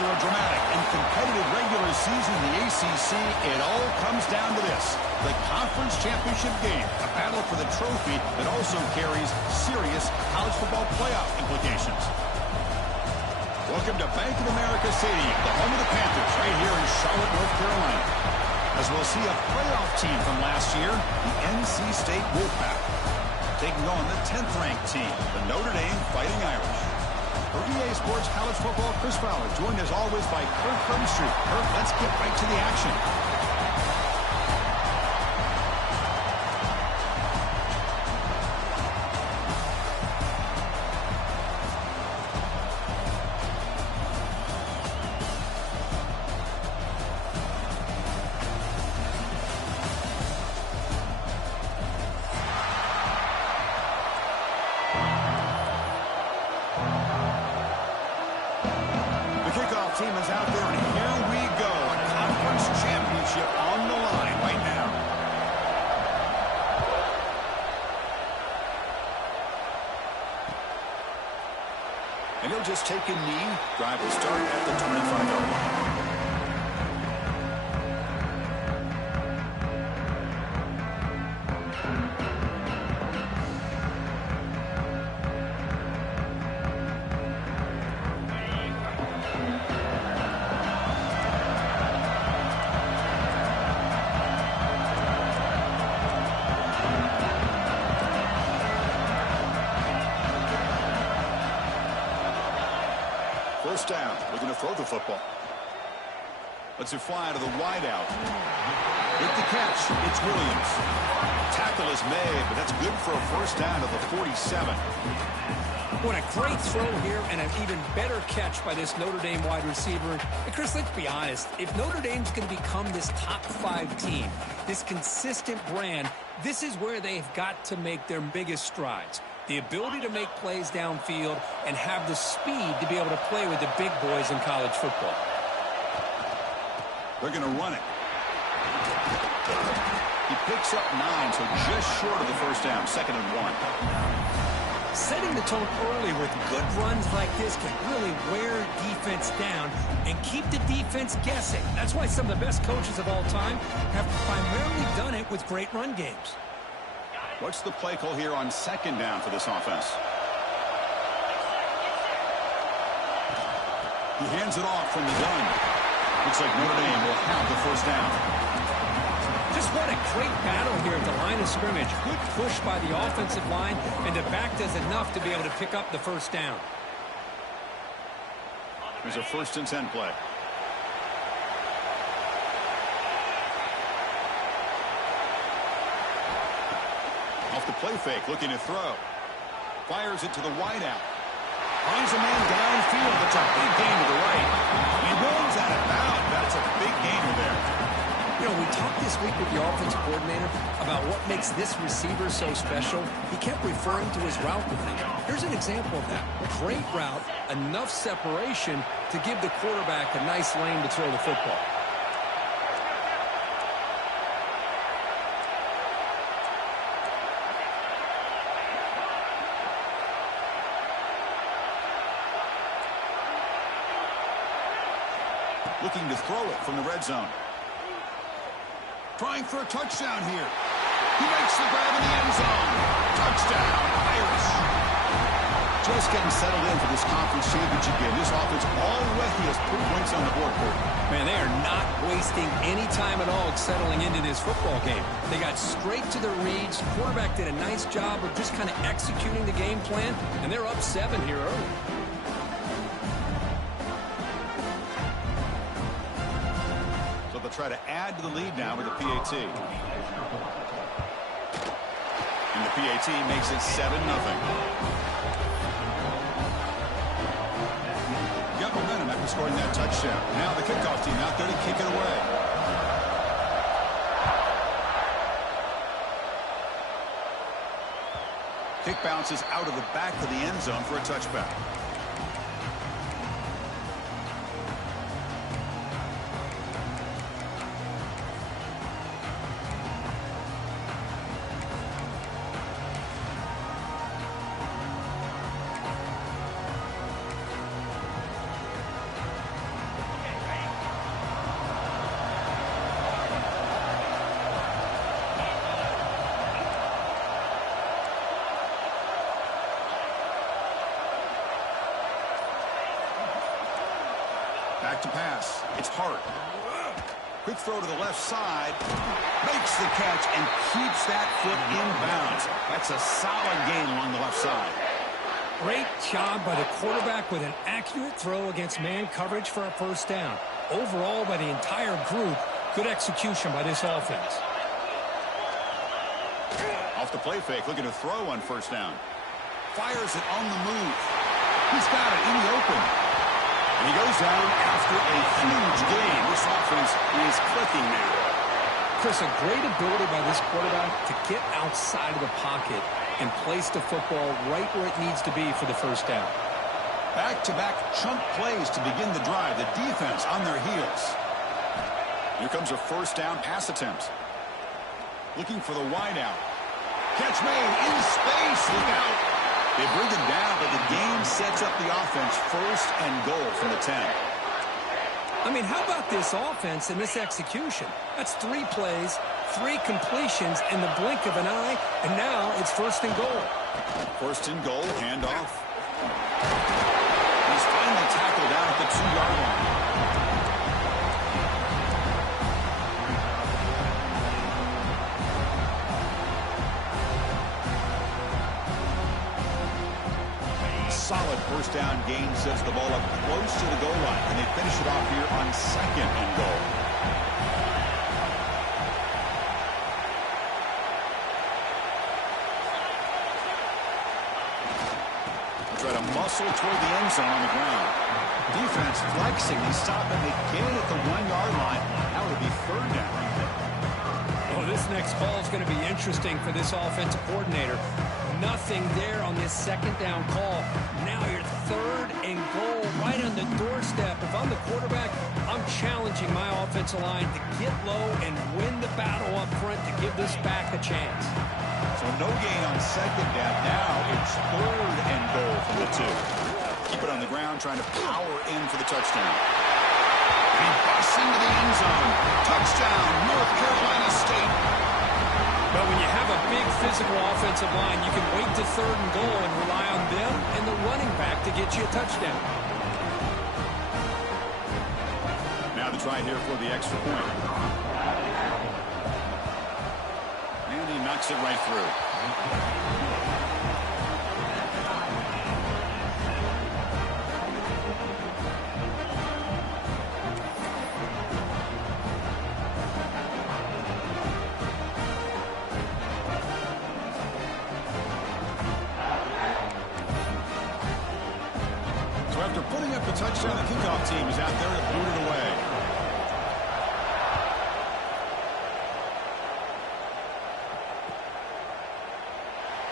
After a dramatic and competitive regular season in the ACC, it all comes down to this: the conference championship game, a battle for the trophy that also carries serious college football playoff implications. Welcome to Bank of America Stadium, the home of the Panthers, right here in Charlotte, North Carolina. As we'll see a playoff team from last year, the NC State Wolfpack, taking on the 10th-ranked team, the Notre Dame Fighting Irish. For EA Sports College Football, Chris Fowler, joined as always by Kirk Brumstreet. Kirk, let's get right to the action. Team is out there, and here we go. A conference championship on the line right now. And he'll just take a knee. Drive will start at the 25-yard line. First down, looking to throw the football. Lets it fly to the wideout. With the catch, it's Williams. Tackle is made, but that's good for a first down at the 47. What a great throw here, and an even better catch by this Notre Dame wide receiver. And Chris, let's be honest. If Notre Dame's going to become this top 5 team, this consistent brand, this is where they've got to make their biggest strides. The ability to make plays downfield and have the speed to be able to play with the big boys in college football. They're going to run it. He picks up 9, so just short of the first down, 2nd and 1. Setting the tone early with good runs like this can really wear defense down and keep the defense guessing. That's why some of the best coaches of all time have primarily done it with great run games. What's the play call here on 2nd down for this offense? He hands it off from the gun. Looks like Notre Dame will have the first down. Just what a great battle here at the line of scrimmage. Good push by the offensive line, and the back does enough to be able to pick up the first down. There's a 1st and 10 play. Off the play fake, looking to throw. Fires it to the wideout. Finds a man downfield. That's a big gain to the right. He rolls out of bounds. That's a big gainer there. You know, we talked this week with the offensive coordinator about what makes this receiver so special. He kept referring to his route running. Here's an example of that. Great route, enough separation to give the quarterback a nice lane to throw the football. Looking to throw it from the red zone. Trying for a touchdown here. He makes the grab in the end zone. Touchdown, Irish. Just getting settled in for this conference championship game. This offense already has put points on the board. Man, they are not wasting any time at all settling into this football game. They got straight to the reads. Quarterback did a nice job of just kind of executing the game plan, and they're up 7 here early. Try to add to the lead now with the PAT. And the PAT makes it 7-0. Got momentum after scoring that touchdown. Now the kickoff team out there to kick it away. Kick bounces out of the back of the end zone for a touchback. back to pass. It's Hart. Quick throw to the left side. Makes the catch and keeps that foot in bounds. That's a solid gain along the left side. Great job by the quarterback with an accurate throw against man coverage for a first down. Overall, by the entire group, good execution by this offense. Off the play fake, looking to throw on first down. Fires it on the move. He's got it in the open. And he goes down after a huge gain. This offense is clicking now. Chris, a great ability by this quarterback to get outside of the pocket and place the football right where it needs to be for the first down. Back-to-back chunk plays to begin the drive. The defense on their heels. Here comes a first down pass attempt. Looking for the wideout. Catch made in space. Look out. They bring him down, but the game sets up the offense first and goal from the 10. I mean, how about this offense and this execution? That's 3 plays, 3 completions in the blink of an eye, and now it's first and goal. First and goal, handoff. He's finally tackled down at the 2-yard line. Solid first down gain sets the ball up close to the goal line, and they finish it off here on second and goal. Try to muscle toward the end zone on the ground. Defense flexing. They stop him again at the 1-yard line. Now it'll be third down. Oh, this next call is going to be interesting for this offensive coordinator. Nothing there on this second down call. Now you're third and goal right on the doorstep. If I'm the quarterback, I'm challenging my offensive line to get low and win the battle up front to give this back a chance. So no gain on second down. Now it's third and goal from the 2. Keep it on the ground, trying to power in for the touchdown. He busts into the end zone. Touchdown, North Carolina State. But when you have a big physical offensive line, you can wait to third and goal and rely on them and the running back to get you a touchdown. Now the try here for the extra point. And he knocks it right through. After putting up the touchdown, the kickoff team is out there to boot it away.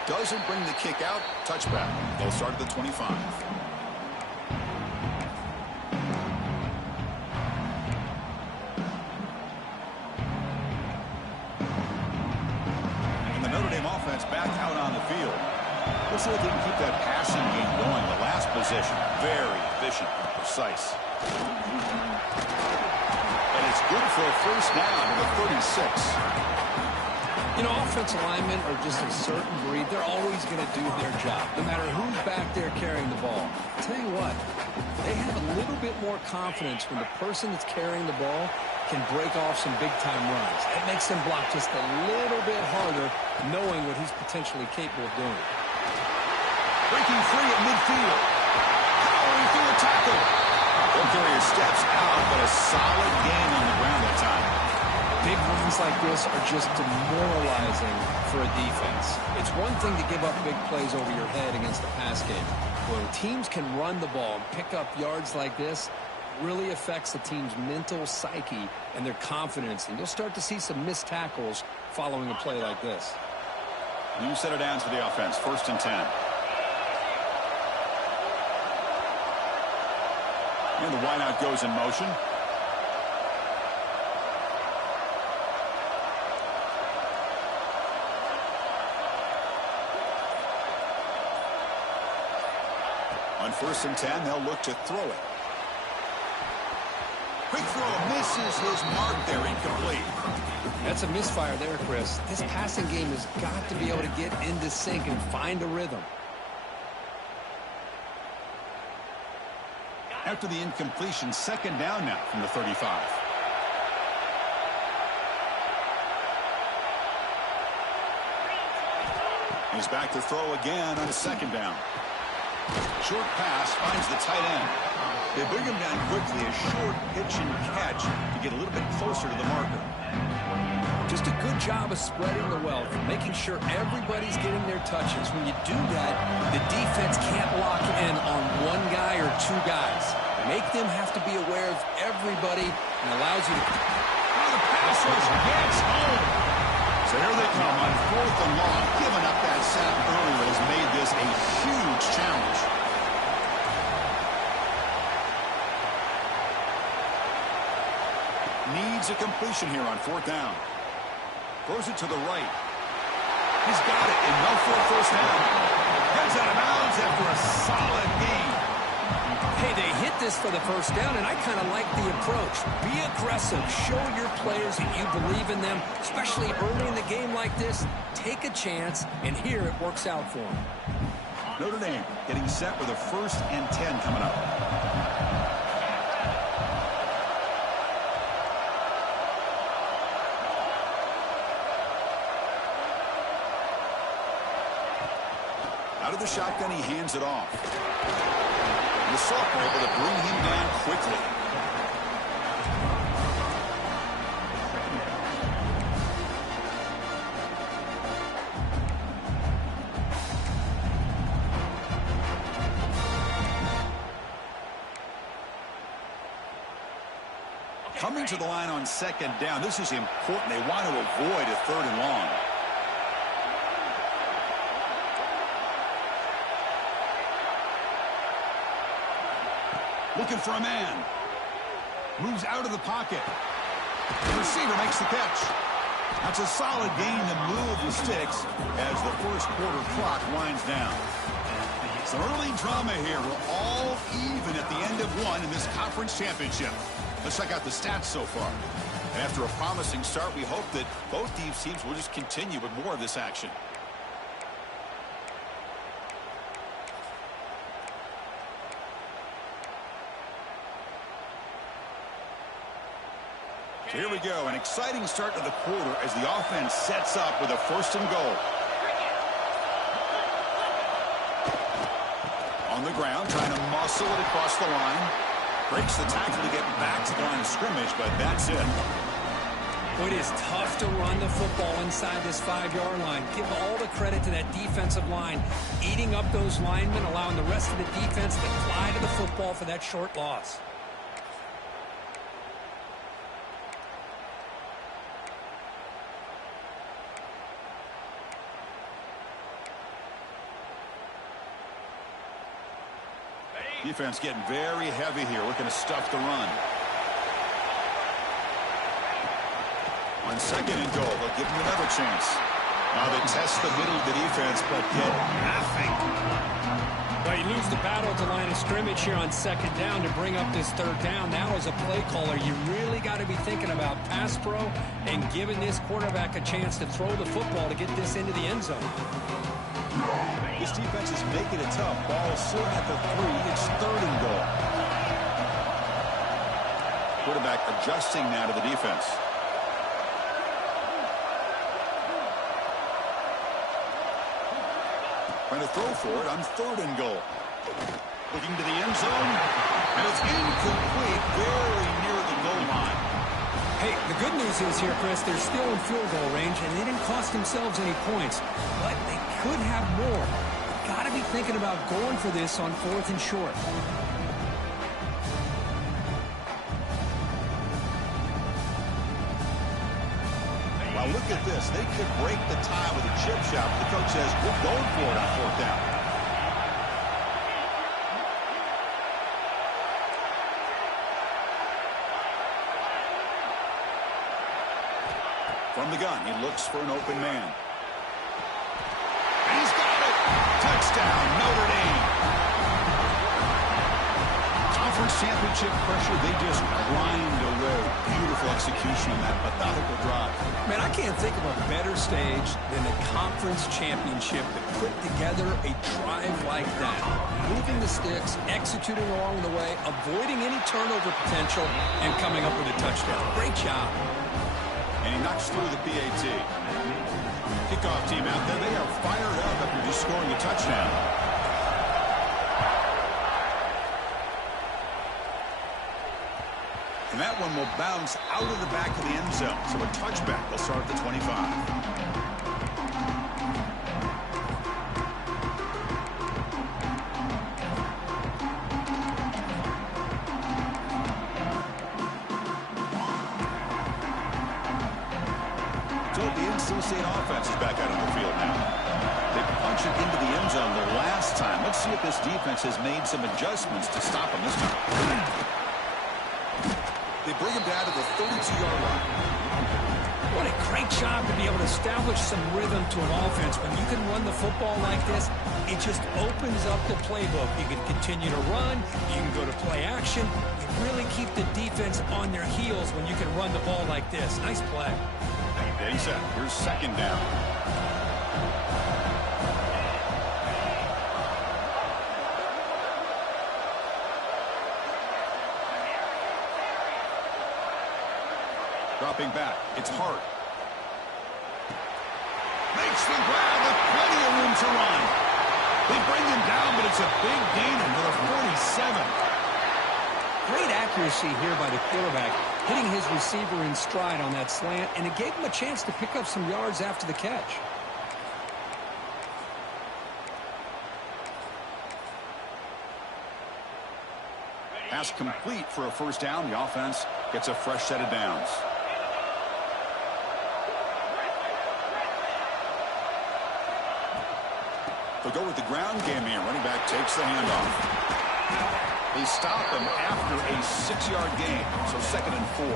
Doesn't bring the kick out. Touchback. They'll start at the 25. And the Notre Dame offense back out on the field. Let's see if they can keep that passing game going. The last possession, very efficient and precise. And it's good for a first down to the 36. You know, offensive linemen are just a certain breed. They're always going to do their job, no matter who's back there carrying the ball. I'll tell you what, they have a little bit more confidence when the person that's carrying the ball can break off some big-time runs. That makes them block just a little bit harder, knowing what he's potentially capable of doing. Breaking free at midfield. Powering through a tackle. The carrier steps out, but a solid gain on the ground that time. Big runs like this are just demoralizing for a defense. It's one thing to give up big plays over your head against the pass game. When teams can run the ball and pick up yards like this, really affects the team's mental psyche and their confidence. And you'll start to see some missed tackles following a play like this. New set of downs for the offense. First and 10. And the wideout goes in motion. On first and 10, they'll look to throw it. Quick throw misses his mark there, incomplete. That's a misfire there, Chris. This passing game has got to be able to get into sync and find a rhythm. After the incompletion, second down now from the 35. He's back to throw again on a second down. Short pass finds the tight end. They bring him down quickly, a short pitch and catch to get a little bit closer to the marker. Just a good job of spreading the wealth, making sure everybody's getting their touches. When you do that, the defense can't lock in on one guy or two guys. Make them have to be aware of everybody and allows you to... Oh, the pass rush gets home. So here they come on 4th and long. Giving up that sack earlier has made this a huge challenge. Needs a completion here on 4th down. Throws it to the right. He's got it, enough for a first down. Heads out of bounds after a solid gain. Hey, they hit this for the first down, and I kind of like the approach. Be aggressive. Show your players that you believe in them, especially early in the game like this. Take a chance, and here it works out for them. Notre Dame getting set with a 1st and 10 coming up. Out of the shotgun, he hands it off. And the sophomore able to bring him down quickly. Coming to the line on 2nd down, this is important. They want to avoid a 3rd and long. Looking for a man. Moves out of the pocket. The receiver makes the catch. That's a solid gain to move the sticks as the first quarter clock winds down. Some early drama here. We're all even at the end of one in this conference championship. Let's check out the stats so far. And after a promising start, we hope that both these teams will just continue with more of this action. So here we go, an exciting start to the quarter as the offense sets up with a 1st and goal. On the ground, trying to muscle it across the line. Breaks the tackle to get back to the line of scrimmage, but that's it. It is tough to run the football inside this 5-yard line. Give all the credit to that defensive line, eating up those linemen, allowing the rest of the defense to fly to the football for that short loss. Defense getting very heavy here, looking to stuff the run. On 2nd and goal, they'll give him another chance. Now they test the middle of the defense, but get nothing. Well, you lose the battle at the line of scrimmage here on 2nd down to bring up this 3rd down. Now as a play caller, you really got to be thinking about pass pro and giving this quarterback a chance to throw the football to get this into the end zone. This defense is making it tough. Ball still at the 3. It's 3rd and goal. Quarterback adjusting now to the defense. Trying to throw for it on 3rd and goal. Looking to the end zone. And it's incomplete, very near the goal line. Hey, the good news is here, Chris, they're still in field goal range, and they didn't cost themselves any points. But they could have more. Got to be thinking about going for this on 4th and short. Well, look at this. They could break the tie with a chip shot. The coach says, we're going for it on 4th down. From the gun, he looks for an open man. And he's got it! Touchdown, Notre Dame! Conference championship pressure, they just grind away. Beautiful execution on that methodical drive. Man, I I can't think of a better stage than the conference championship to put together a drive like that. Moving the sticks, executing along the way, avoiding any turnover potential, and coming up with a touchdown. Great job. And he knocks through the PAT. Kickoff team out there, they are fired up after just scoring a touchdown. And that one will bounce out of the back of the end zone. So a touchback will start at the 25. So the NC State offense is back out on the field now. They punched it into the end zone the last time. Let's see if this defense has made some adjustments to stop them this time. They bring him down to the 32-yard line. What a great job to be able to establish some rhythm to an offense. When you can run the football like this, it just opens up the playbook. You can continue to run. You can go to play action. You really keep the defense on their heels when you can run the ball like this. Nice play. He's set. Here's second down. Dropping back. It's Hart. Makes the grab with plenty of room to run. They bring him down, but it's a big gain for the 47. Great accuracy here by the quarterback, hitting his receiver in stride on that slant, and it gave him a chance to pick up some yards after the catch. Pass complete for a first down. The offense gets a fresh set of downs. They'll go with the ground game here. Running back takes the handoff. They stop him after a 6-yard gain. So 2nd and 4.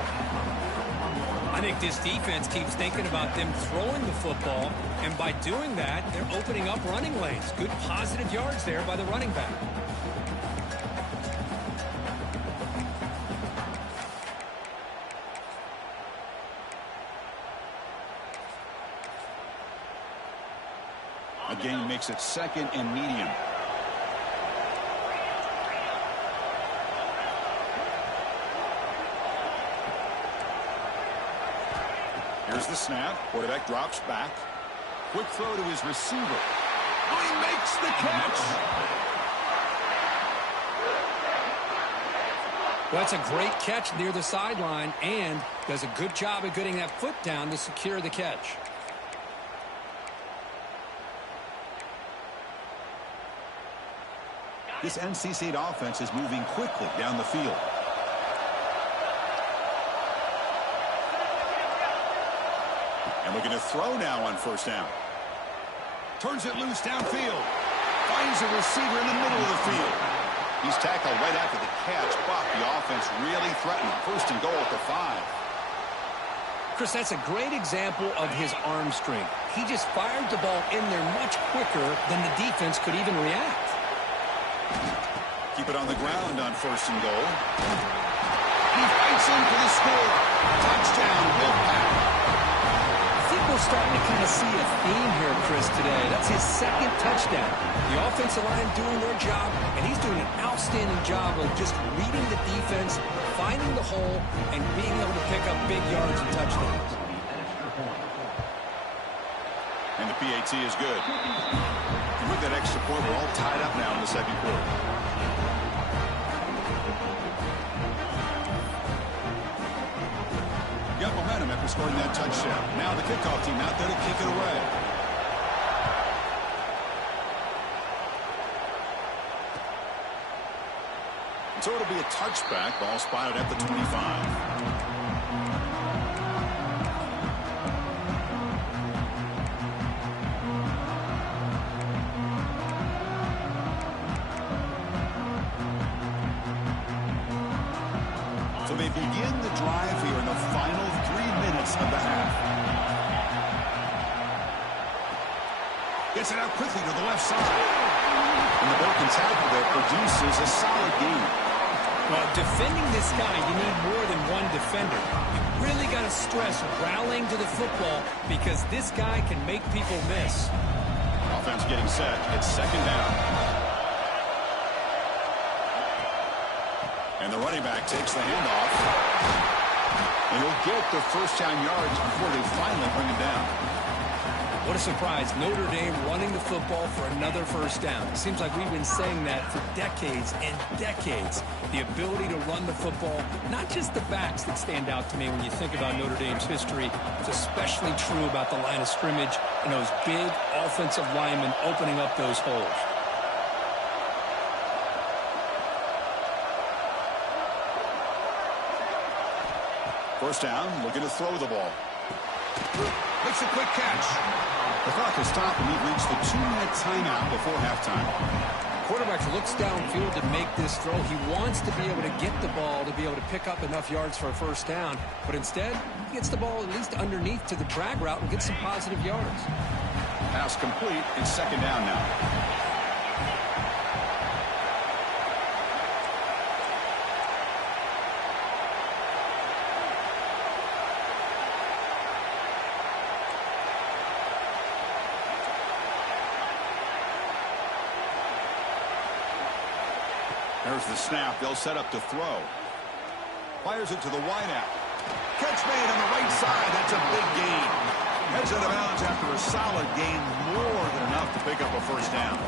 I think this defense keeps thinking about them throwing the football, and by doing that, they're opening up running lanes. Good positive yards there by the running back. Gain makes it 2nd and medium. Here's the snap. Quarterback drops back. Quick throw to his receiver. Oh, he makes the catch. Well, that's a great catch near the sideline and does a good job of getting that foot down to secure the catch. This NC State offense is moving quickly down the field. And looking to throw now on first down. Turns it loose downfield. Finds a receiver in the middle of the field. He's tackled right after the catch, but the offense really threatened. 1st and goal at the 5. Chris, that's a great example of his arm strength. He just fired the ball in there much quicker than the defense could even react. Keep it on the ground on 1st and goal. He fights in for the score. Touchdown, Will Pack. I think we're starting to kind of see a theme here, Chris, today. That's his 2nd touchdown. The offensive line doing their job, and he's doing an outstanding job of just reading the defense, finding the hole, and being able to pick up big yards and touchdowns. And the PAT is good. And with that extra point, we're all tied up now in the 2nd quarter. Got momentum after scoring that touchdown. Now the kickoff team out there to kick it away. So it'll be a touchback. Ball spotted at the 25. So they begin the drive here in the final 3 minutes of the half. Gets it out quickly to the left side. And the broken tackle there produces a solid gain. Well, defending this guy, you need more than one defender. You really got to stress rallying to the football because this guy can make people miss. Offense getting set. It's second down. And the running back takes the handoff. And he'll get the first down yards before they finally bring him down. What a surprise. Notre Dame running the football for another first down. It seems like we've been saying that for decades and decades. The ability to run the football, not just the backs that stand out to me when you think about Notre Dame's history. It's especially true about the line of scrimmage and those big offensive linemen opening up those holes. First down, looking to throw the ball. Makes a quick catch. The clock has stopped, and we've reached the 2-minute timeout before halftime. Quarterback looks downfield to make this throw. He wants to be able to get the ball to be able to pick up enough yards for a first down. But instead, he gets the ball at least underneath to the drag route and gets some positive yards. Pass complete. It's second down now. There's the snap. They'll set up to throw. Fires it to the wideout. Catch made on the right side. That's a big gain. Heads out of bounds after a solid gain, more than enough to pick up a first down.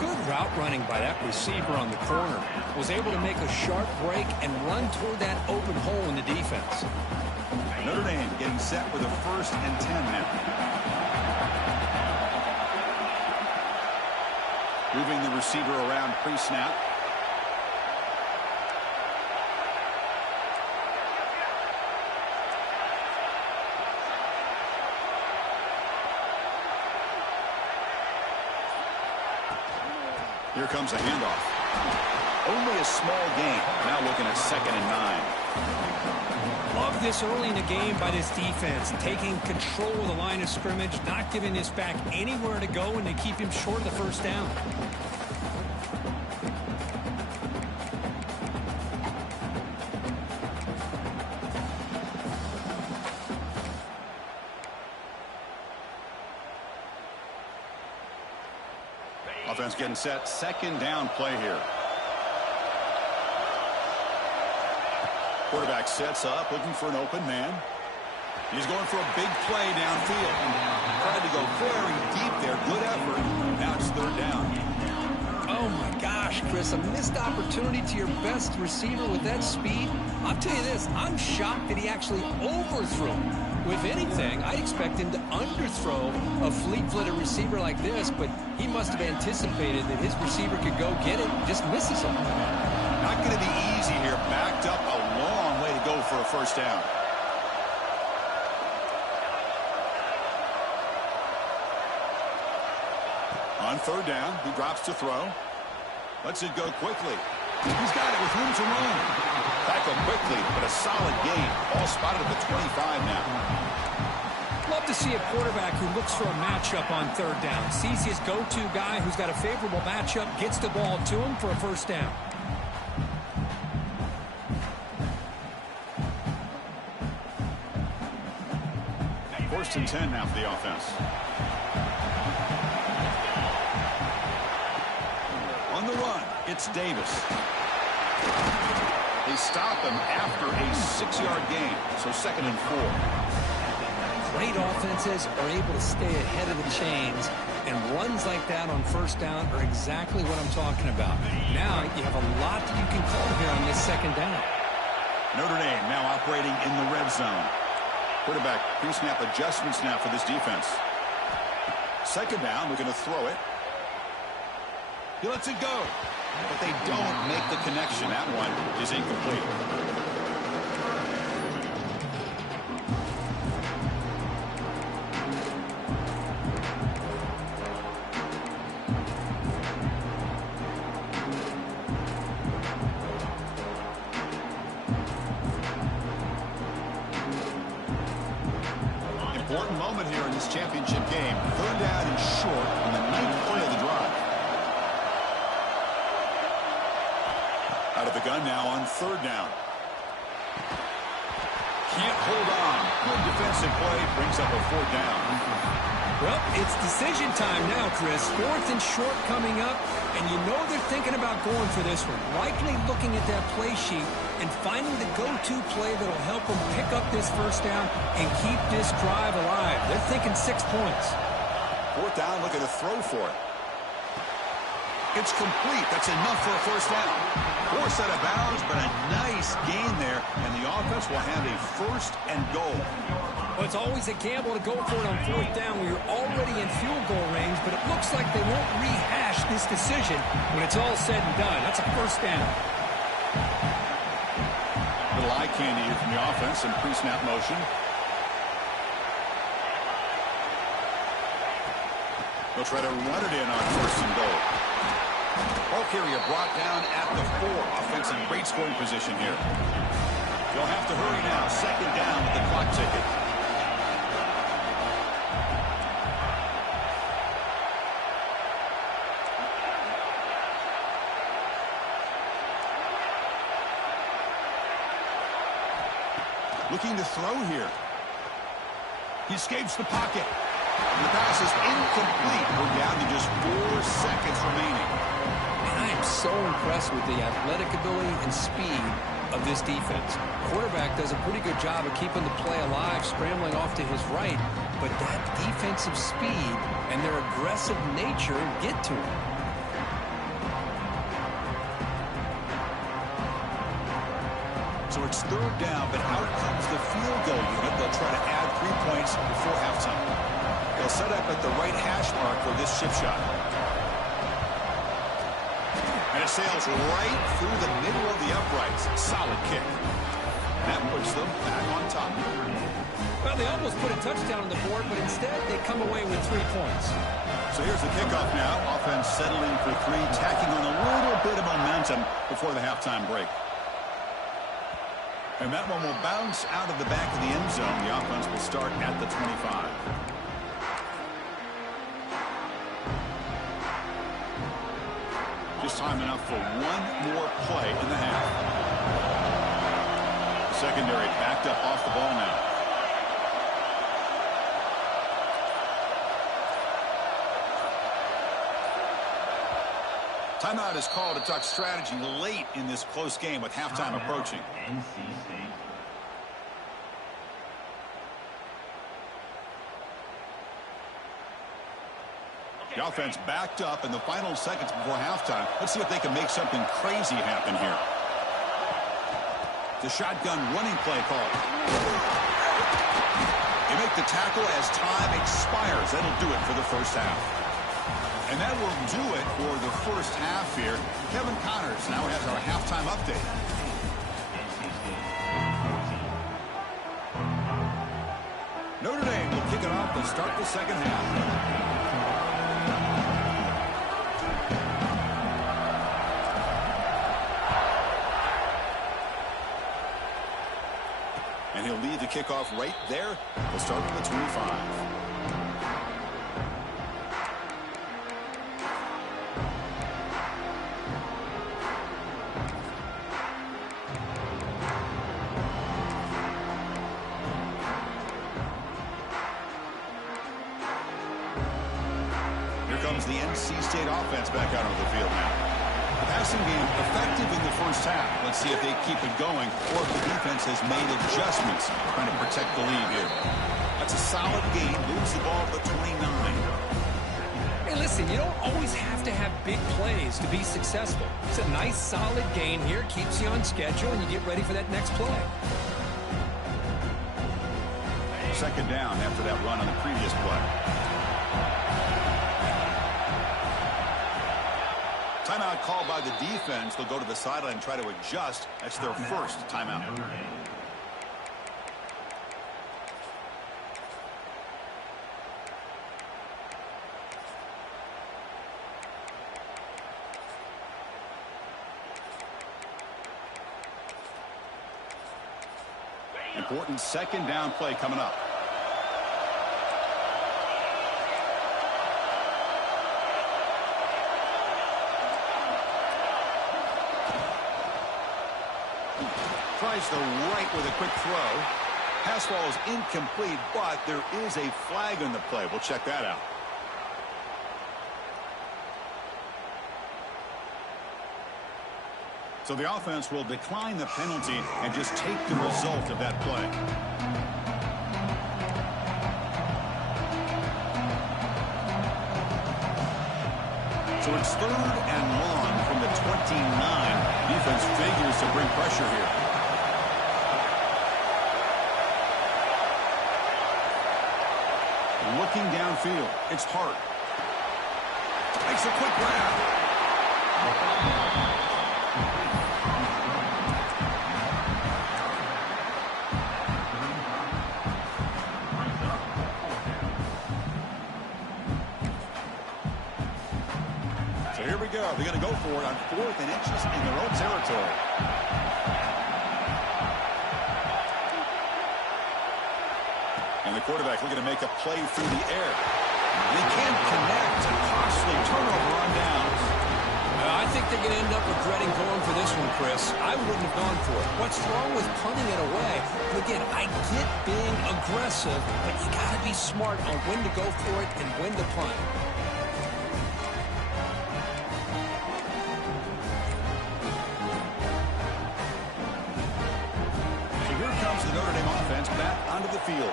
Good route running by that receiver on the corner. Was able to make a sharp break and run toward that open hole in the defense. Notre Dame getting set with a 1st and 10 now. Moving the receiver around pre-snap. Here comes a handoff. Only a small gain. Now looking at 2nd and 9. Love this early in the game by this defense. Taking control of the line of scrimmage, not giving this back anywhere to go, and they keep him short of the first down. Offense getting set. Second down play here. Quarterback sets up, looking for an open man. He's going for a big play downfield. Tried to go very deep there. Good effort. Now it's third down. Oh, my gosh, Chris. A missed opportunity to your best receiver with that speed. I'll tell you this. I'm shocked that he actually overthrew him. If anything, I'd expect him to underthrow a fleet-footed receiver like this, but he must have anticipated that his receiver could go get it and just misses him. Not going to be easy here. Backed up a long way to go for a first down. On third down, he drops to throw. Lets it go quickly. He's got it with room to run. Tackle quickly, but a solid gain. All spotted at the 25 now. Love to see a quarterback who looks for a matchup on third down. Sees his go-to guy who's got a favorable matchup, gets the ball to him for a first down. First and 10 now for the offense. On the run, it's Davis. They stop him after a 6-yard gain, so 2nd and 4. Great offenses are able to stay ahead of the chains, and runs like that on first down are exactly what I'm talking about. Now you have a lot that you can call here on this second down. Notre Dame now operating in the red zone. Quarterback pre-snap adjustments now for this defense. Second down, we're going to throw it. He lets it go, but they don't make the connection. That one is incomplete. Important moment here in this championship game. Third down and short on the 9th play of the drive. A Out of the gun now on third down. Can't hold on. Good defensive play brings up a fourth down. Well, it's decision time now, Chris. Fourth and short coming up, and you know they're thinking about going for this one. Likely looking at that play sheet and finding the go-to play that'll help them pick up this first down and keep this drive alive. They're thinking 6 points. Fourth down, looking to throw for it. It's complete. That's enough for a first down. Force out of bounds, but a nice gain there, and the offense will have a first and goal. Well, it's always a gamble to go for it on fourth down when you're already in field goal range, but it looks like they won't rehash this decision when it's all said and done. That's a first down. Little eye candy here from the offense in pre-snap motion. They'll try to run it in on first and goal. Ball carrier brought down at the 4. Offense in great scoring position here. They'll have to hurry now. Second down with the clock ticking. Looking to throw here. He escapes the pocket. And the pass is incomplete. We're down to just 4 seconds remaining. And I am so impressed with the athletic ability and speed of this defense. Quarterback does a pretty good job of keeping the play alive, scrambling off to his right, but that defensive speed and their aggressive nature get to him. So it's third down, but out comes the field goal unit. They'll try to add 3 points before halftime. They'll set up at the right hash mark for this chip shot. And it sails right through the middle of the uprights. Solid kick. That puts them back on top. Well, they almost put a touchdown on the board, but instead they come away with 3 points. So here's the kickoff now. Offense settling for 3, tacking on a little bit of momentum before the halftime break. And that one will bounce out of the back of the end zone. The offense will start at the 25. Just time enough for one more play in the half. The secondary backed up off the ball now. Timeout is called to talk strategy late in this close game with halftime approaching. The offense backed up in the final seconds before halftime. Let's see if they can make something crazy happen here. The shotgun running play call. They make the tackle as time expires. That'll do it for the first half. And that will do it for the first half here. Kevin Connors now has our halftime update. Notre Dame will kick it off to start the second half. And he'll lead the kickoff right there. We'll start with the 25. Here comes the NC State offense back out on the field now. The passing game effective in the first half. Let's see if they keep it going or if the defense has made adjustments trying to protect the lead here. That's a solid game. Moves the ball to the 29. Hey, listen, you don't always have to have big plays to be successful. It's a nice, solid game here. Keeps you on schedule, and you get ready for that next play. Second down after that run on the previous play. Timeout called by the defense. They'll go to the sideline and try to adjust. That's their first timeout. Important second down play coming up. tries the right with a quick throw. Pass ball is incomplete, but there is a flag on the play. We'll check that out. So the offense will decline the penalty and just take the result of that play. So it's 3rd and long from the 29. Defense figures to bring pressure here. Looking downfield, it's Hart. Makes a quick grab. So here we go. They're going to go for it on 4th and inches in their own territory. And the quarterback looking to make a play through the air. They can't connect. A costly turnover on downs. I think they're going to end up regretting going for this one, Chris. I wouldn't have gone for it. What's wrong with punting it away? And again, I get being aggressive, but you got to be smart on when to go for it and when to punt. So here comes the Notre Dame offense back onto the field.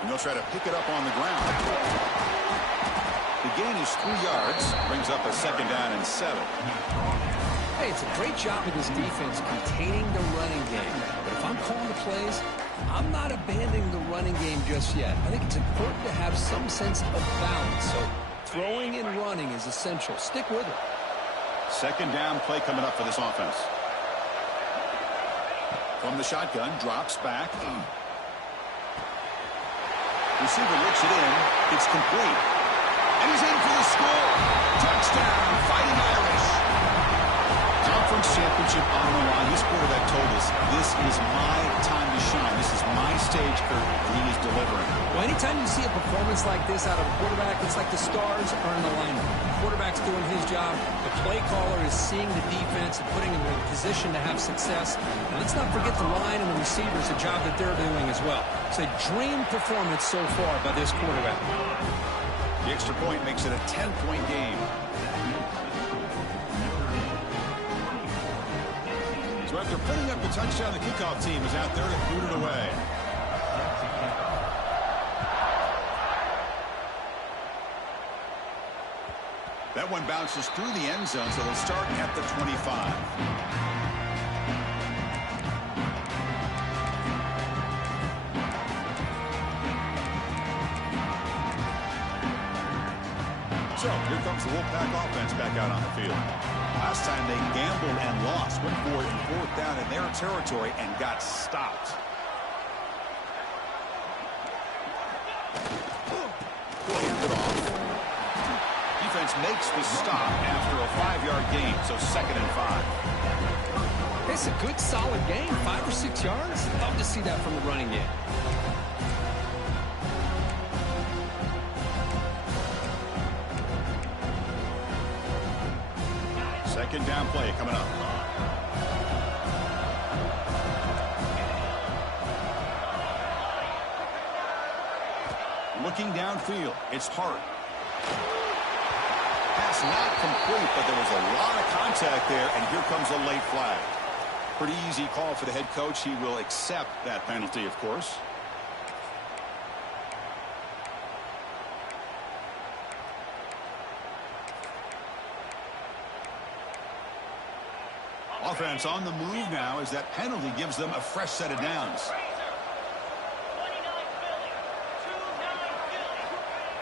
And they'll try to pick it up on the ground. The gain is 3 yards. Brings up a 2nd down and 7. Hey, it's a great job of this defense containing the running game. But if I'm calling the plays, I'm not abandoning the running game just yet. I think it's important to have some sense of balance. So throwing and running is essential. Stick with it. 2nd down play coming up for this offense. From the shotgun, drops back. Receiver looks it in. It's complete. And he's in for the score. Touchdown, Fighting Irish. Conference championship on the line. This quarterback told us, this is my time to shine. This is my stage, Kurt, and he is delivering. Well, anytime you see a performance like this out of a quarterback, it's like the stars are in alignment. The quarterback's doing his job. The play caller is seeing the defense and putting them in a position to have success. And let's not forget the line and the receivers, the job that they're doing as well. It's a dream performance so far by this quarterback. The extra point makes it a 10-point game. So after putting up the touchdown, the kickoff team is out there to boot it away. That one bounces through the end zone, so they'll start at the 25. So here comes the Wolfpack offense back out on the field. Last time they gambled and lost, went for it in 4th down in their territory and got stopped. Hand it off. Defense makes the stop after a 5-yard gain, so 2nd and 5. It's a good, solid game, 5 or 6 yards. Love to see that from the running game. Second down play coming up. Looking downfield, it's Hart. Pass not complete, but there was a lot of contact there, and here comes a late flag. Pretty easy call for the head coach. He will accept that penalty, of course. Offense on the move now as that penalty gives them a fresh set of downs.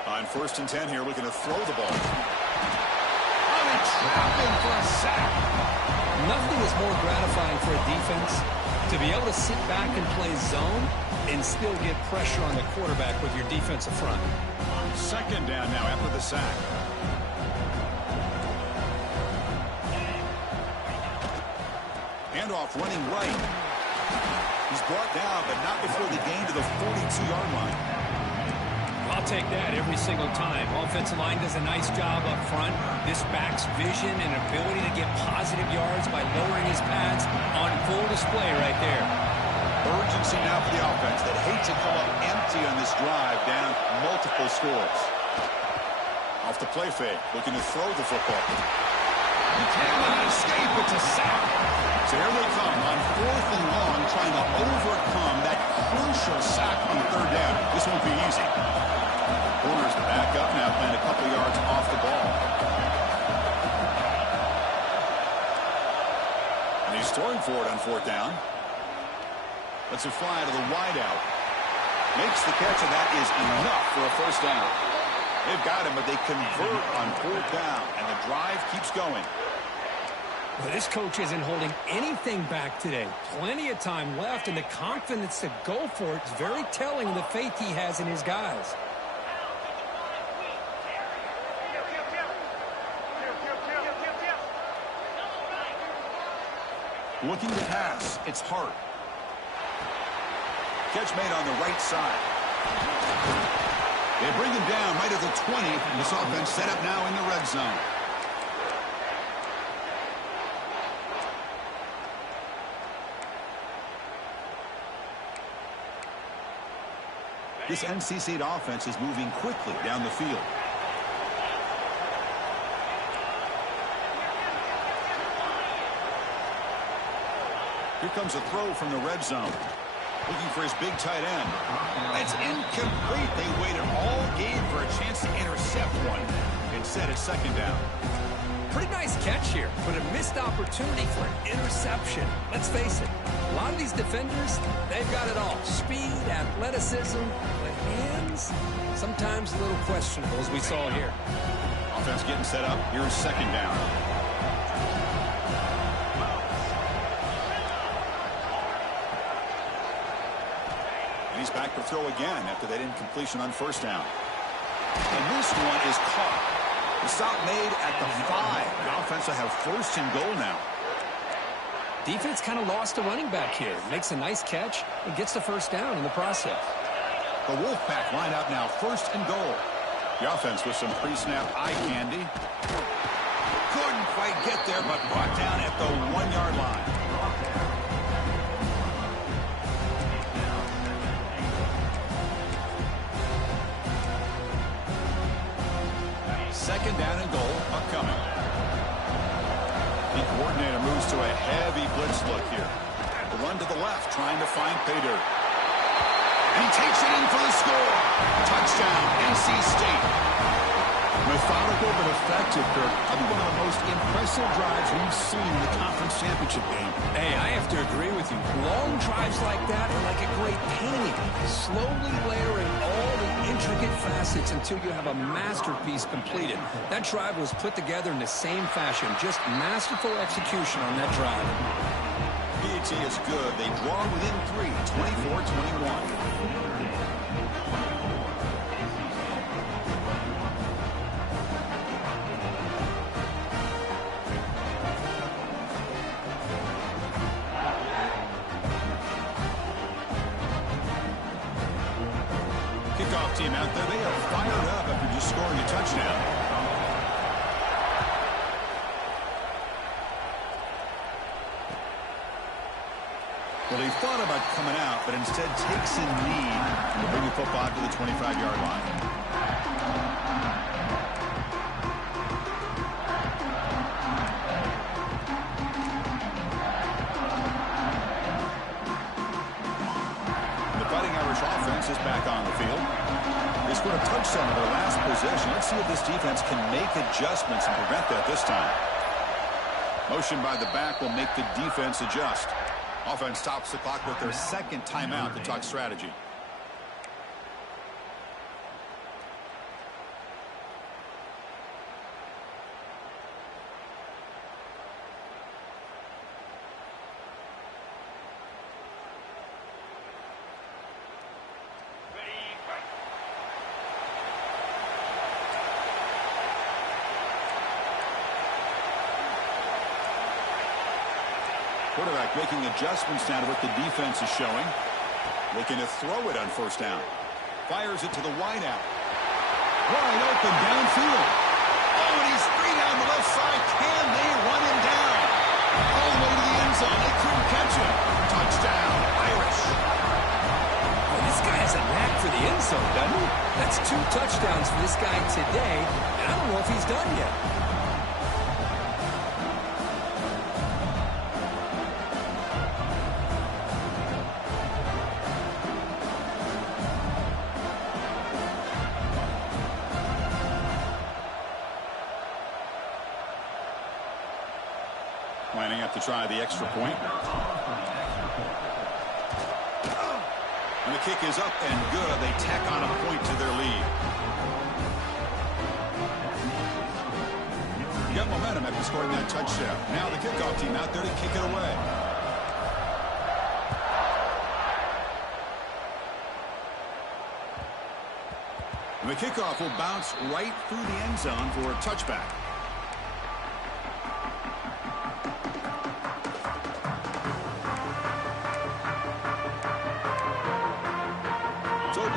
On 1st and 10 here, looking to throw the ball. Oh, they trap him for a sack. Nothing is more gratifying for a defense to be able to sit back and play zone and still get pressure on the quarterback with your defensive front. 2nd down now after the sack. Handoff running right. He's brought down, but not before the gain to the 42-yard line. I'll I'll take that every single time. Offensive line does a nice job up front. This back's vision and ability to get positive yards by lowering his pads on full display right there. Urgency now for the offense that hates to come up empty on this drive, down multiple scores. Off the play fake, looking to throw the football. He cannot escape. It's a sack. So here they come on 4th and long, trying to overcome that crucial sack on 3rd down. This won't be easy. Corners the back up now, playing a couple yards off the ball. And he's throwing for it on 4th down. Lets it fly to the wideout. Makes the catch, and that is enough for a 1st down. They've got him, but they convert on 4th down, and the drive keeps going. Well, this coach isn't holding anything back today. Plenty of time left, and the confidence to go for it is very telling of the faith he has in his guys. Looking to pass. It's Hart. Catch made on the right side. They bring him down right at the 20. And this offense set up now in the red zone. This NC State offense is moving quickly down the field. Here comes a throw from the red zone. Looking for his big tight end. It's incomplete. They waited all game for a chance to intercept one. Instead, it's 2nd down. Pretty nice catch here, but a missed opportunity for an interception. Let's face it, a lot of these defenders, they've got it all. Speed, athleticism, but hands, sometimes a little questionable, as we saw here. Offense getting set up. Here's 2nd down. He's back to throw again after that incompletion on 1st down. And this one is caught. The stop made at the 5. The offense will have 1st and goal now. Defense kind of lost a running back here. Makes a nice catch and gets the 1st down in the process. The Wolfpack line out now, 1st and goal. The offense with some pre-snap eye candy. Couldn't quite get there, but brought down at the 1-yard line. Second down and goal upcoming. The coordinator moves to a heavy blitz look here. The run to the left, trying to find pay dirt. And he takes it in for the score. Touchdown, NC State. Methodical but effective, Kirk. Probably one of the most impressive drives we've seen in the conference championship game. Hey, I have to agree with you. Long drives like that are like a great painting. Slowly layering all the intricate facets until you have a masterpiece completed. That drive was put together in the same fashion. Just masterful execution on that drive. PAT is good. They draw within 3, 24-21. Kickoff team out there. They are fired up after just scoring a touchdown. Well, he thought about coming out, but instead takes a knee to bring the football to the 25-yard line. The Fighting Irish offense is back on the field. They scored a touchdown in their last possession. Let's see if this defense can make adjustments and prevent that this time. Motion by the back will make the defense adjust. Offense stops the clock with their 2nd timeout to talk strategy. Quarterback making adjustments now to what the defense is showing. Looking to throw it on 1st down. Fires it to the wideout. Wide open downfield. Oh, and he's free down the left side. Can they run him down? All the way to the end zone. They couldn't catch him. Touchdown, Irish. Well, this guy has a knack for the end zone, doesn't he? That's 2 touchdowns for this guy today, and I don't know if he's done yet. Lining up to try the extra point. And the kick is up and good. They tack on a point to their lead. You got momentum after scoring that touchdown. Now the kickoff team out there to kick it away. And the kickoff will bounce right through the end zone for a touchback.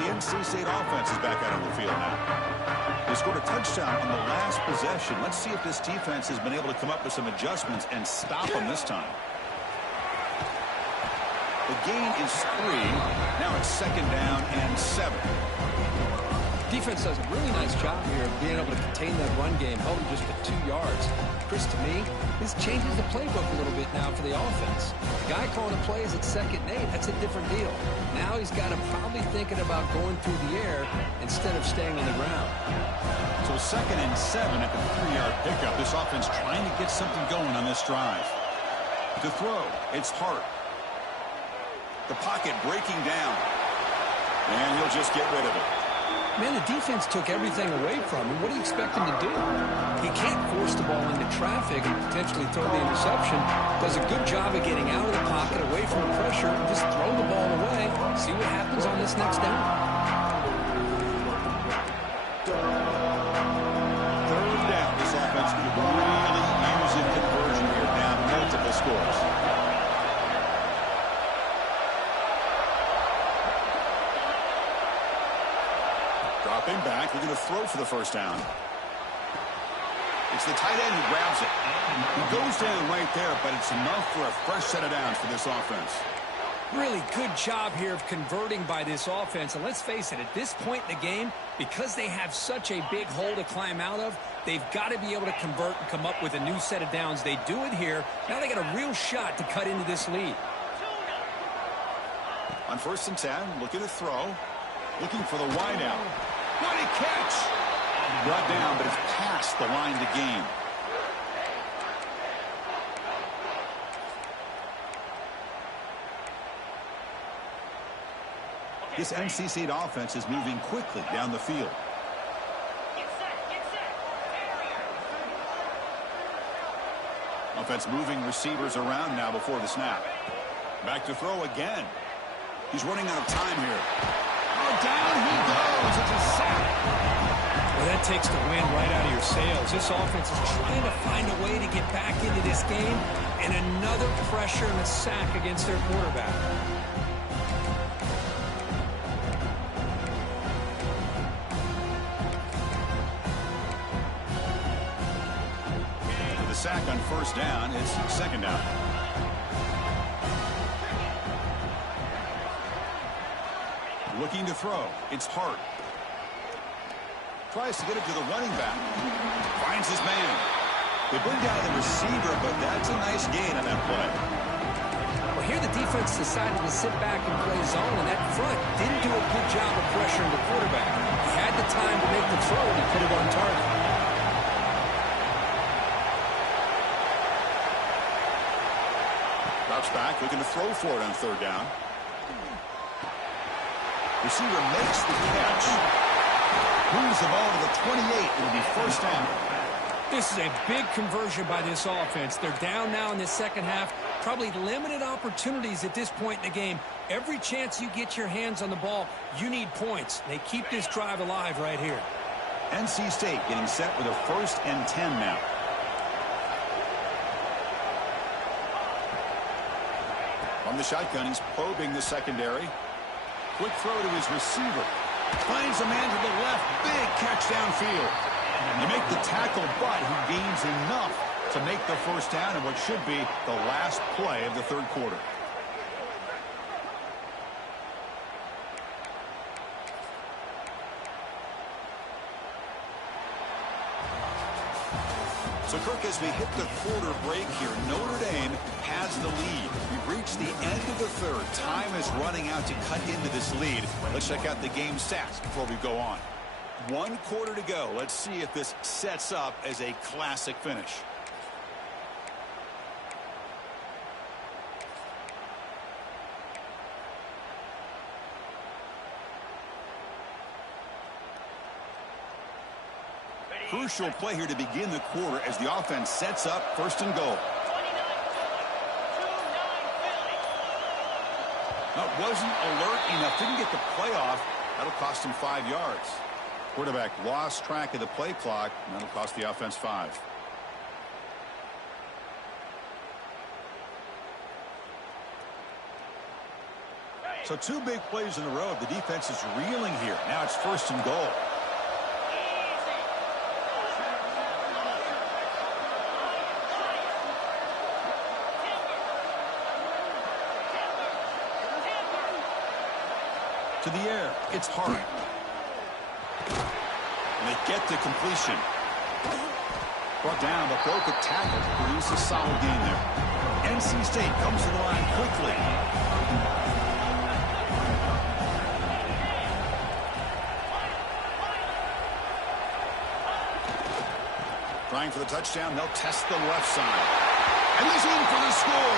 NC State offense is back out on the field now. They scored a touchdown on the last possession. Let's see if this defense has been able to come up with some adjustments and stop them this time. The gain is 3. Now it's 2nd down and 7. Defense does a really nice job here of being able to contain that run game, held him just at 2 yards. Chris, to me, this changes the playbook a little bit now for the offense. The guy calling the plays at 2nd and 8, that's a different deal. Now he's got him probably thinking about going through the air instead of staying on the ground. So 2nd and 7 at the 3-yard pickup. This offense trying to get something going on this drive. To throw, it's Hart. The pocket breaking down. And he'll just get rid of it. Man, the defense took everything away from him. What do you expect him to do? He can't force the ball into traffic and potentially throw the interception. Does a good job of getting out of the pocket, away from the pressure, and just throw the ball away. See what happens on this next down. 3rd down. This offense could really use a conversion here. Down multiple scores. Dropping back, looking to throw for the 1st down. It's the tight end who grabs it. He goes down right there, but it's enough for a fresh set of downs for this offense. Really good job here of converting by this offense. And let's face it, at this point in the game, because they have such a big hole to climb out of, they've got to be able to convert and come up with a new set of downs. They do it here. Now they got a real shot to cut into this lead. On 1st and 10, looking to throw. Looking for the wide out. What a catch! Brought down, but it's past the line to gain. This NC State offense is moving quickly down the field. Offense moving receivers around now before the snap. Back to throw again. He's running out of time here. Oh, down he goes. It's a sack. Well, that takes the wind right out of your sails. This offense is trying to find a way to get back into this game, and another pressure and a sack against their quarterback. For the sack on 1st down, it's 2nd down. Looking to throw. It's Hart. Tries to get it to the running back. Finds his man. They bring down the receiver, but that's a nice gain on that play. Well, here the defense decided to sit back and play zone, and that front didn't do a good job of pressuring the quarterback. He had the time to make the throw, and he put it on target. Drops back, looking to throw for it on 3rd down. Receiver makes the catch. Moves the ball to the 28. It'll be 1st down. This is a big conversion by this offense. They're down now in the 2nd half. Probably limited opportunities at this point in the game. Every chance you get your hands on the ball, you need points. They keep this drive alive right here. NC State getting set with a 1st and 10 now. On the shotgun, he's probing the secondary. Quick throw to his receiver. Finds a man to the left. Big catch downfield. You make the tackle, but he gains enough to make the first down in what should be the last play of the third quarter. So, Kirk, as we hit the quarter break here, Notre Dame has the lead. We've reached the end of the third. Time is running out to cut into this lead. Let's check out the game stats before we go on. 1 quarter to go. Let's see if this sets up as a classic finish. Crucial play here to begin the quarter as the offense sets up first and goal. That wasn't alert enough. Didn't get the play off. That'll cost him 5 yards. Quarterback lost track of the play clock, and that'll cost the offense 5. So 2 big plays in a row. The defense is reeling here. Now it's first and goal. To the air. It's hard. And they get the completion. Brought down, but broke a tackle to produce a solid gain there. NC State comes to the line quickly. Trying for the touchdown. They'll test the left side. And he's in for the score.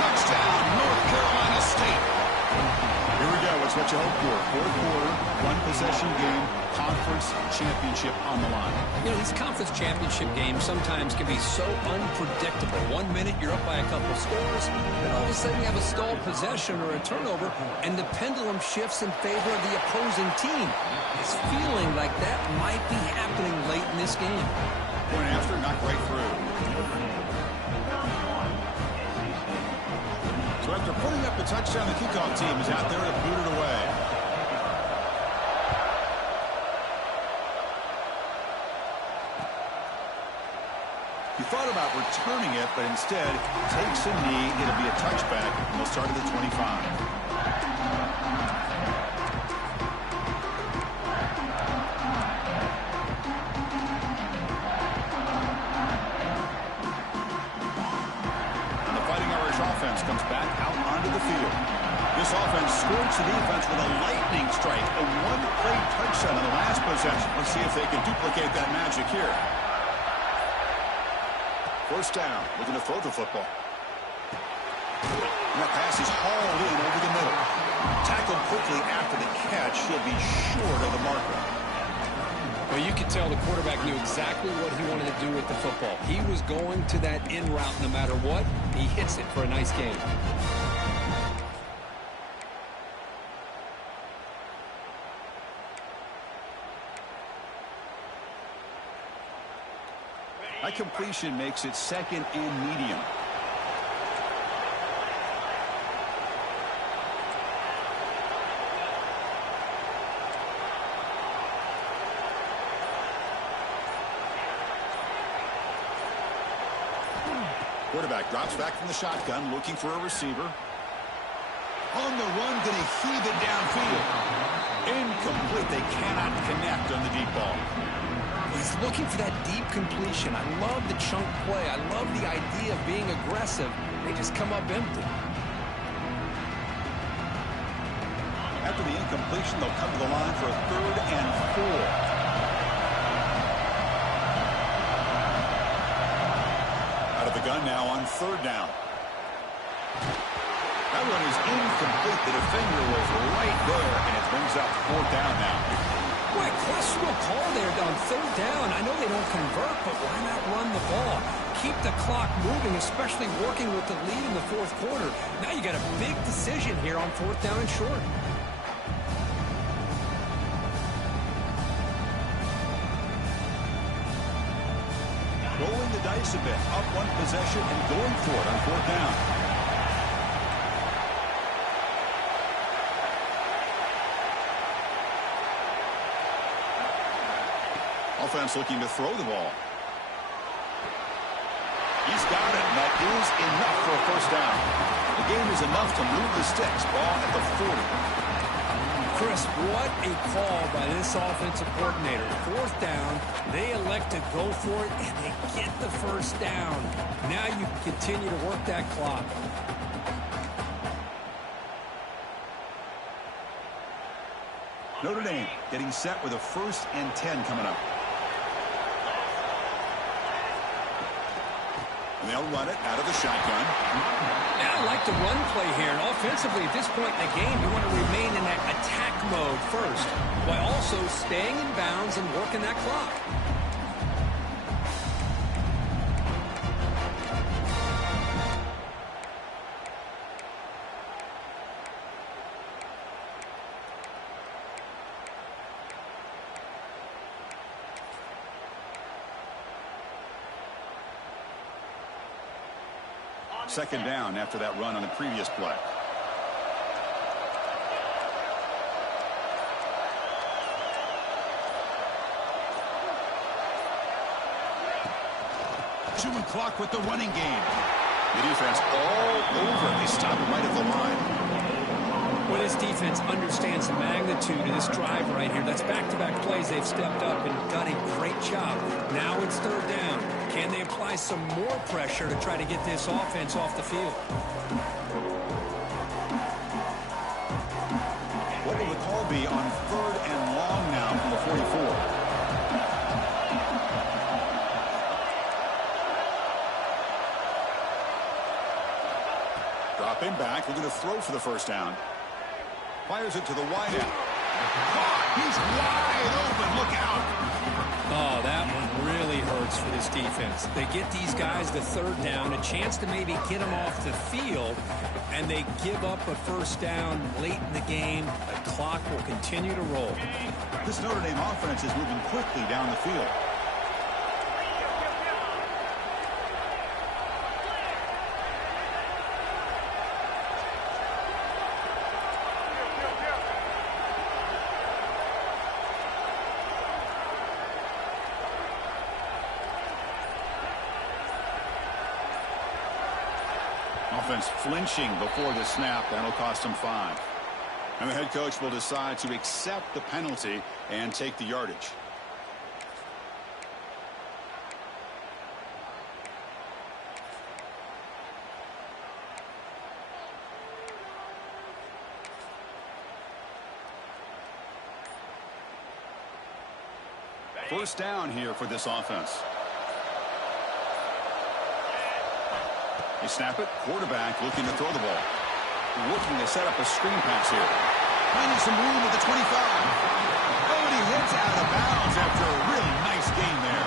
Touchdown, North Carolina State. Here we go. It's what you hope for. Fourth quarter, 1-possession game, conference championship on the line. You know, these conference championship games sometimes can be so unpredictable. 1 minute you're up by a couple scores, then all of a sudden you have a stalled possession or a turnover, and the pendulum shifts in favor of the opposing team. It's feeling like that might be happening late in this game. Point after, not quite through. So after putting up the touchdown, the kickoff team is out there to boot it away. He thought about returning it, but instead takes a knee. It'll be a touchback, and we'll start at the 25. Comes back out onto the field. This offense scorched the defense with a lightning strike. A 1-play touchdown in the last possession. Let's see if they can duplicate that magic here. First down, looking to throw the football. And that pass is hauled in over the middle. Tackled quickly after the catch. He'll be short of the marker. Well, you could tell the quarterback knew exactly what he wanted to do with the football. He was going to that in route no matter what. He hits it for a nice gain. That completion makes it second and medium. Quarterback drops back from the shotgun, looking for a receiver. On the run, going to heave it downfield. Incomplete. They cannot connect on the deep ball. He's looking for that deep completion. I love the chunk play. I love the idea of being aggressive. They just come up empty. After the incompletion, they'll come to the line for a 3rd and 4. The gun now on 3rd down. That one is incomplete. The defender was right there, and it brings up 4th down now. Boy, questionable call there on 3rd down. I know they don't convert, but why not run the ball? Keep the clock moving, especially working with the lead in the 4th quarter. Now you got a big decision here on 4th down and short. Rolling the dice a bit, up 1 possession and going for it on 4th down. Offense looking to throw the ball. He's got it. And that is enough for a first down. The game is enough to move the sticks. Ball at the 40. Chris, what a call by this offensive coordinator. Fourth down, they elect to go for it, and they get the first down. Now you can continue to work that clock. Notre Dame getting set with a 1st and 10 coming up. And they'll run it out of the shotgun. Yeah, I like the run play here. And offensively, at this point in the game, you want to remain in that attack mode first, while also staying in bounds and working that clock. Second down after that run on the previous play. Chewing clock with the running game. The defense all over. They stop right at the line. Well, this defense understands the magnitude of this drive right here. That's back-to-back plays. They've stepped up and done a great job. Now it's third down. Can they apply some more pressure to try to get this offense off the field? What will the call be on 3rd and long now from the 44? Dropping back, looking to throw for the first down. Fires it to the wide end. He's wide open. Look out. Oh, that one really hurts for this defense. They get these guys the third down, a chance to maybe get them off the field, and they give up a first down late in the game. The clock will continue to roll. This Notre Dame offense is moving quickly down the field. Offense flinching before the snap. That'll cost him 5. And the head coach will decide to accept the penalty and take the yardage. First down here for this offense. They snap it. Quarterback looking to throw the ball. Looking to set up a screen pass here. Finding some room at the 25. Oh, and he hits out of bounds after a really nice game there.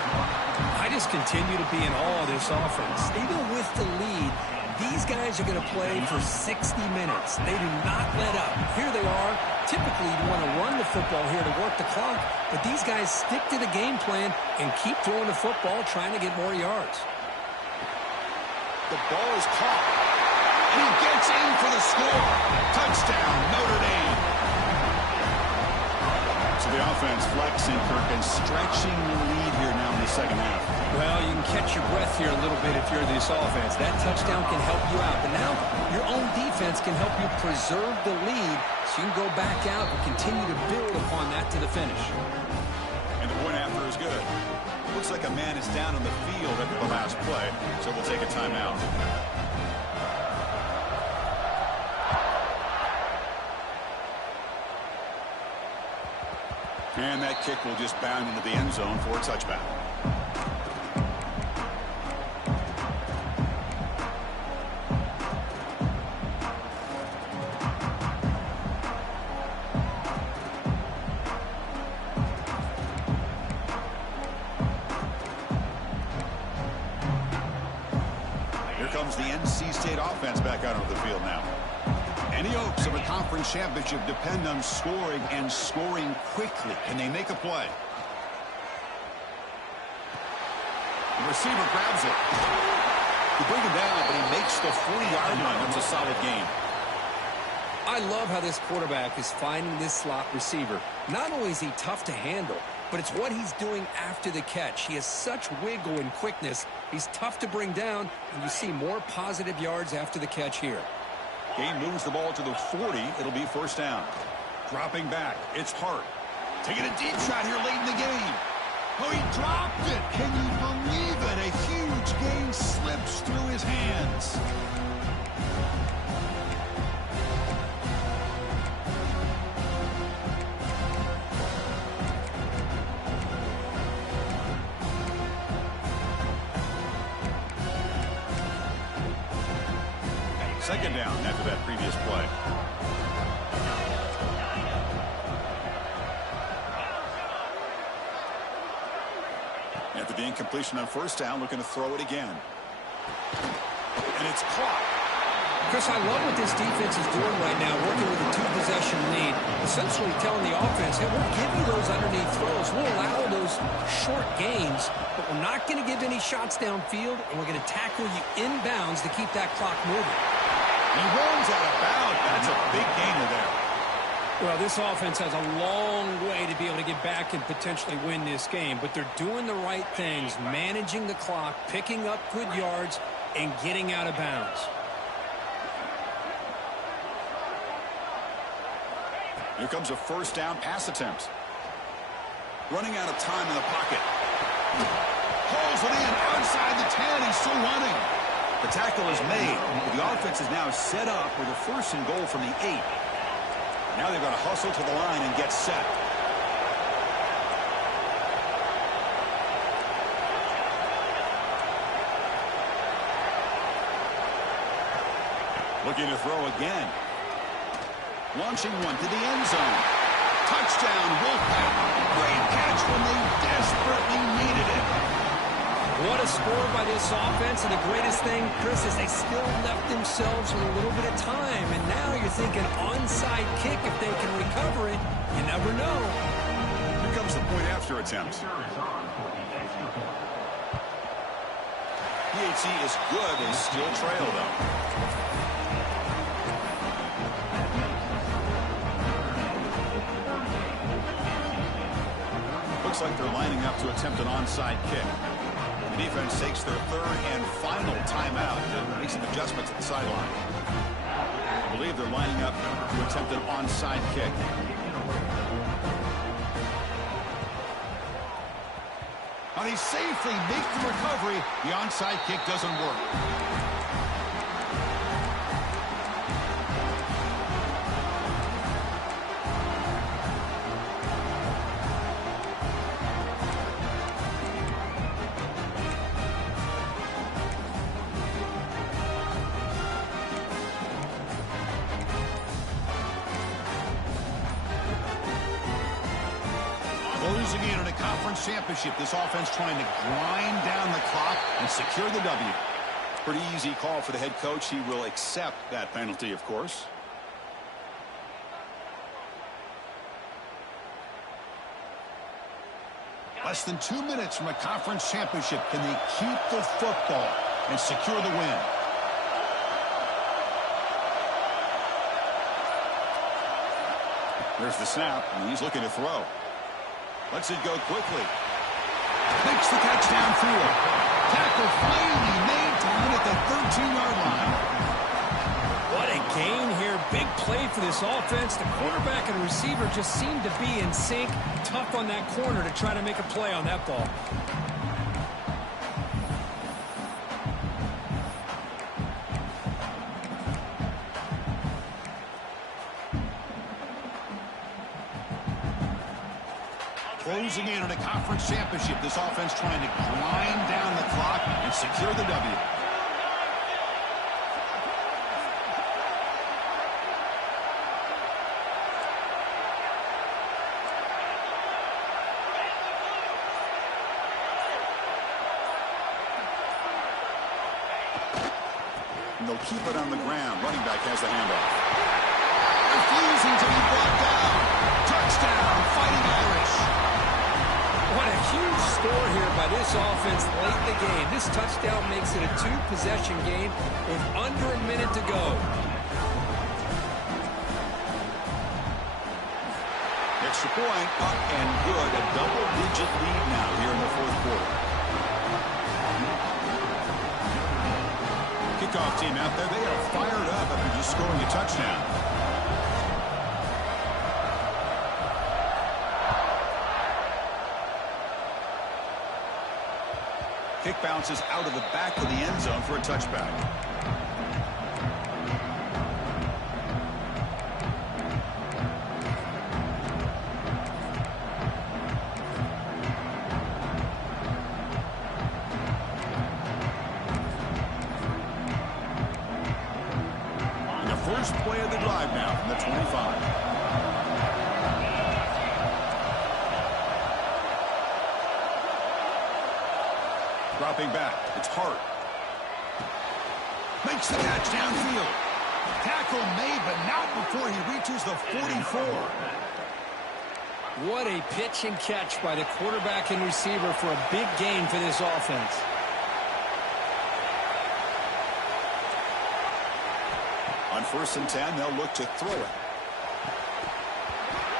I just continue to be in awe of this offense. Even with the lead, these guys are going to play for 60 minutes. They do not let up. Here they are. Typically, you want to run the football here to work the clock, but these guys stick to the game plan and keep throwing the football, trying to get more yards. The ball is caught. And he gets in for the score. Touchdown, Notre Dame. So the offense flexing, Kirk, and stretching the lead here now in the second half. Well, you can catch your breath here a little bit if you're this offense. That touchdown can help you out. But now your own defense can help you preserve the lead so you can go back out and continue to build upon that to the finish. And the point after is good. Looks like a man is down on the field after the last play, so we'll take a timeout. And that kick will just bound into the end zone for a touchback. Comes the NC State offense back out onto the field now. Any hopes of a conference championship depend on scoring and scoring quickly. Can they make a play? The receiver grabs it. You bring him down, but he makes the 40-yard line. That's a solid game. I love how this quarterback is finding this slot receiver. Not only is he tough to handle, but it's what he's doing after the catch. He has such wiggle and quickness. He's tough to bring down, and you see more positive yards after the catch here. Gain moves the ball to the 40. It'll be first down. Dropping back, it's Hart. Taking a deep shot here late in the game. Oh, he dropped it. Can you believe it? A huge gain slips through his hands. Second down after that previous play. After the incompletion on first down, looking to throw it again. And it's caught. Chris, I love what this defense is doing right now, working with a two-possession lead, essentially telling the offense, hey, we'll give you those underneath throws. We'll allow those short gains, but we're not going to give any shots downfield, and we're going to tackle you inbounds to keep that clock moving. He rolls out of bounds. That's a big gainer there. Well, this offense has a long way to be able to get back and potentially win this game, but they're doing the right things, managing the clock, picking up good yards, and getting out of bounds. Here comes a first down pass attempt. Running out of time in the pocket. Hauls it in outside the 10. He's still running. The tackle is made. The offense is now set up with a first and goal from the 8. Now they've got to hustle to the line and get set. Looking to throw again. Launching one to the end zone. Touchdown, Wolfpack. Great catch when they desperately needed it. What a score by this offense, and the greatest thing, Chris, is they still left themselves with a little bit of time, and now you're thinking onside kick if they can recover it. You never know. Here comes the point after attempt. PHC is good. They still trail, though. Looks like they're lining up to attempt an onside kick. The defense takes their third and final timeout to make some adjustments at the sideline. I believe they're lining up to attempt an onside kick. Now he safely makes the recovery. The onside kick doesn't work. Closing in on a conference championship, this offense trying to grind down the clock and secure the W. Pretty easy call for the head coach. He will accept that penalty, of course. Less than 2 minutes from a conference championship. Can they keep the football and secure the win? There's the snap, and he's looking to throw. Lets it go quickly. Makes the catch downfield. Tackle finally made down at the 13-yard line. What a gain here. Big play for this offense. The quarterback and receiver just seem to be in sync. Tough on that corner to try to make a play on that ball. Closing in on a conference championship, this offense trying to grind down the clock and secure the W. And they'll keep it on the ground. Running back has the handoff. Refusing to be brought down. Touchdown, Fighting Irish. What a huge score here by this offense late in the game. This touchdown makes it a two-possession game with under a minute to go. Extra point, up and good. A double-digit lead now here in the fourth quarter. Kickoff team out there, they are fired up after just scoring a touchdown. Kick bounces out of the back of the end zone for a touchback. And the first play of the drive now from the 25. Dropping back. It's Hart. Makes the catch downfield. Tackle made, but not before he reaches the 44. What a pitch and catch by the quarterback and receiver for a big gain for this offense. On 1st and 10, they'll look to throw it.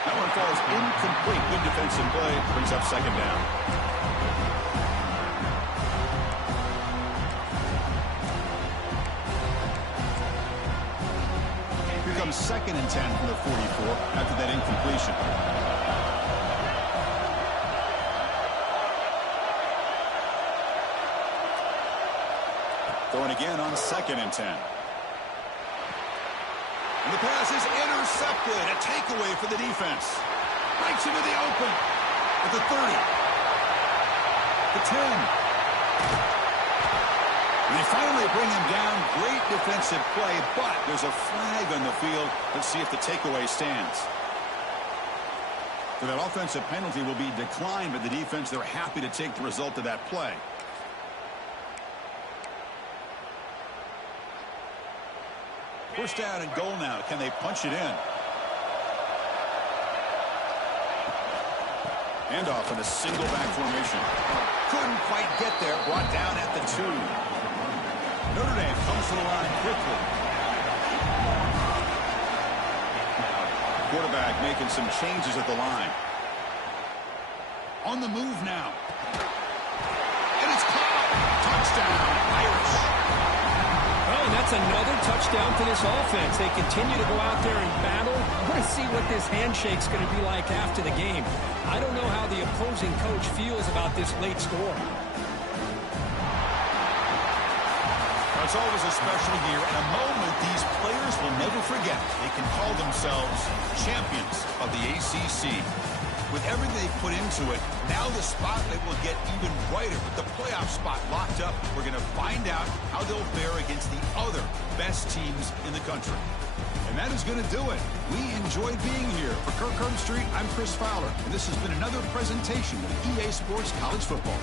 That one falls incomplete. Good defensive play. Brings up 2nd down. Comes 2nd and 10 from the 44 after that incompletion. Throwing again on 2nd and 10. And the pass is intercepted. A takeaway for the defense. Breaks into the open. At the 30. The 10. And they finally bring him down. Great defensive play, but there's a flag on the field. Let's see if the takeaway stands. So that offensive penalty will be declined by the defense. They're happy to take the result of that play. First down and goal now. Can they punch it in? Handoff in a single back formation. Couldn't quite get there. Brought down at the 2. Notre Dame comes to the line quickly. Quarterback making some changes at the line. On the move now. And it's caught. Touchdown, Irish. Oh, and that's another touchdown for this offense. They continue to go out there and battle. We're going to see what this handshake's going to be like after the game. I don't know how the opposing coach feels about this late score. It's always a special year and a moment these players will never forget. They can call themselves champions of the ACC. With everything they put into it, now the spotlight will get even brighter. With the playoff spot locked up, we're going to find out how they'll fare against the other best teams in the country. And that is going to do it. We enjoyed being here. For Kirk Herbstreit, I'm Chris Fowler, and this has been another presentation of EA Sports College Football.